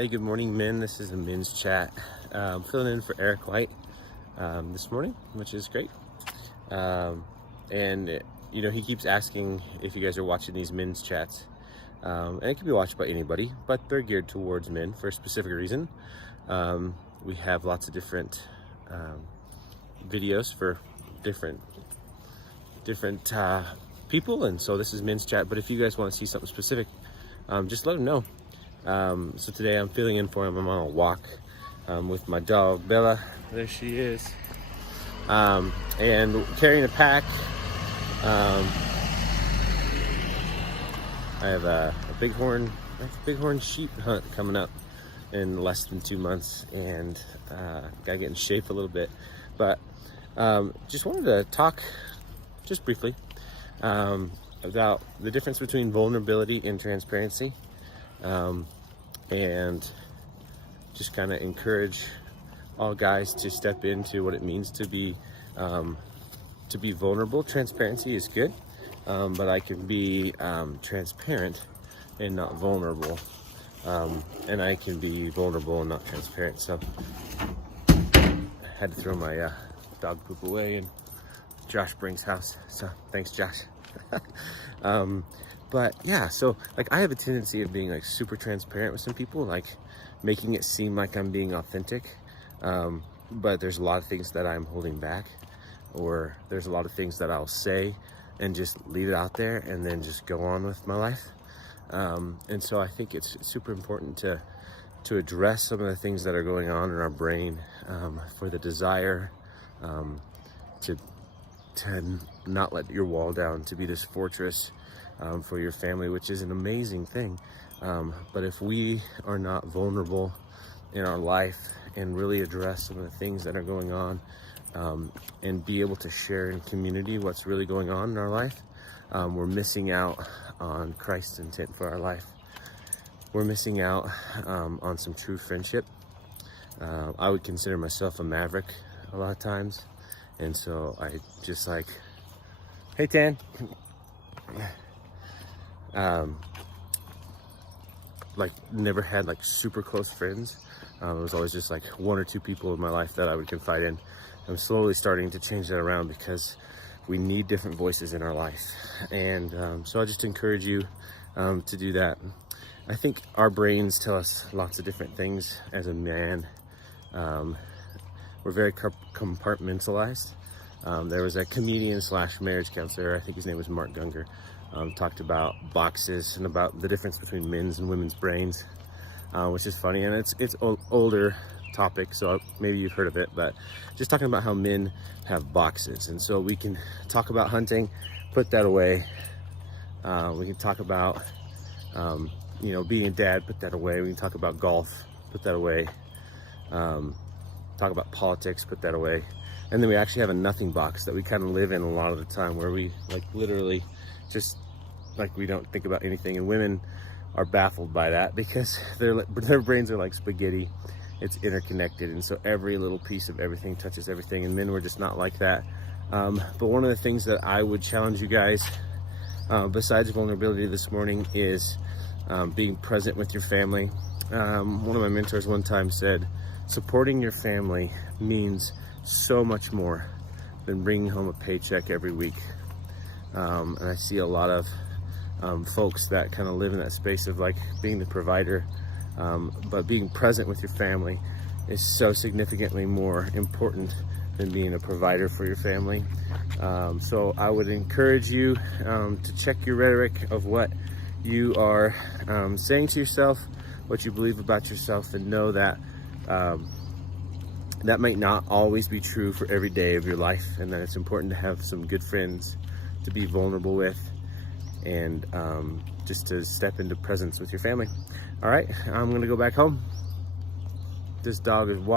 Hey, good morning, men. This is a men's chat. I'm filling in for Eric White this morning, which is great. He keeps asking if you guys are watching these men's chats. And it can be watched by anybody, but they're geared towards men for a specific reason. We have lots of different videos for different people, and so this is men's chat. But if you guys want to see something specific, just let them know. So today I'm filling in for him. I'm on a walk with my dog Bella. There she is, and carrying a pack. I have a bighorn sheep hunt coming up in less than 2 months, and gotta get in shape a little bit. But just wanted to talk just briefly about the difference between vulnerability and transparency, and just kind of encourage all guys to step into what it means to be vulnerable. Transparency is good, but I can be transparent and not vulnerable, and I can be vulnerable and not transparent. So I had to throw my dog poop away in Josh Brink's house, so thanks, Josh. But yeah, so like I have a tendency of being like super transparent with some people, like making it seem like I'm being authentic, but there's a lot of things that I'm holding back, or there's a lot of things that I'll say and just leave it out there and then just go on with my life. And so I think it's super important to address some of the things that are going on in our brain, for the desire to not let your wall down, to be this fortress for your family, which is an amazing thing. But if we are not vulnerable in our life and really address some of the things that are going on, and be able to share in community what's really going on in our life, we're missing out on Christ's intent for our life. We're missing out on some true friendship. I would consider myself a maverick a lot of times, and so I just like, hey Tan, like never had like super close friends. It was always just like one or two people in my life that I would confide in. I'm slowly starting to change that around because we need different voices in our life, and so I just encourage you to do that. I think our brains tell us lots of different things as a man. We're very compartmentalized. There was a comedian / marriage counselor, I think his name was Mark Gungor, talked about boxes and about the difference between men's and women's brains, which is funny, and it's older topic, so maybe you've heard of it, but just talking about how men have boxes. And so we can talk about hunting, put that away. We can talk about being a dad, put that away. We can talk about golf, put that away. Talk about politics, put that away. And then we actually have a nothing box that we kind of live in a lot of the time, where we like literally just like we don't think about anything. And women are baffled by that because their brains are like spaghetti. It's interconnected, and so every little piece of everything touches everything, and men were just not like that. But one of the things that I would challenge you guys, besides vulnerability this morning, is being present with your family. One of my mentors one time said, supporting your family means so much more than bringing home a paycheck every week. And I see a lot of folks that kind of live in that space of like being the provider, but being present with your family is so significantly more important than being a provider for your family. So I would encourage you to check your rhetoric of what you are saying to yourself, what you believe about yourself, and know that that might not always be true for every day of your life, and that it's important to have some good friends to be vulnerable with, and just to step into presence with your family. All right, I'm gonna go back home. This dog is wild.